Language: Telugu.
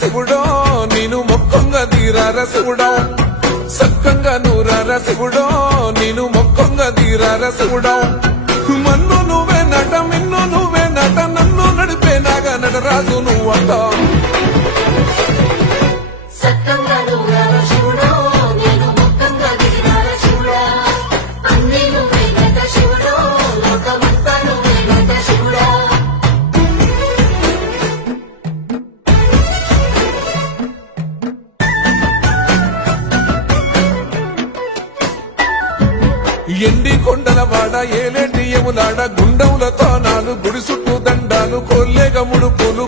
శివుడో నేను మొక్కంగా తీరార శివుడో సక్కంగా నూరార శివుడో నేను మొక్కంగా తీరార శివుడో మన్ను నువ్వే నట మిన్ను నువ్వే నట నన్ను నడిపే నాగా నటరాజు నువ్వంట ఎండి కొండల వాడ ఏలేటి యములాడ గుండములతో నాలు గుడి చుట్టూ దండాలు కోల్లేగ ముడుపులు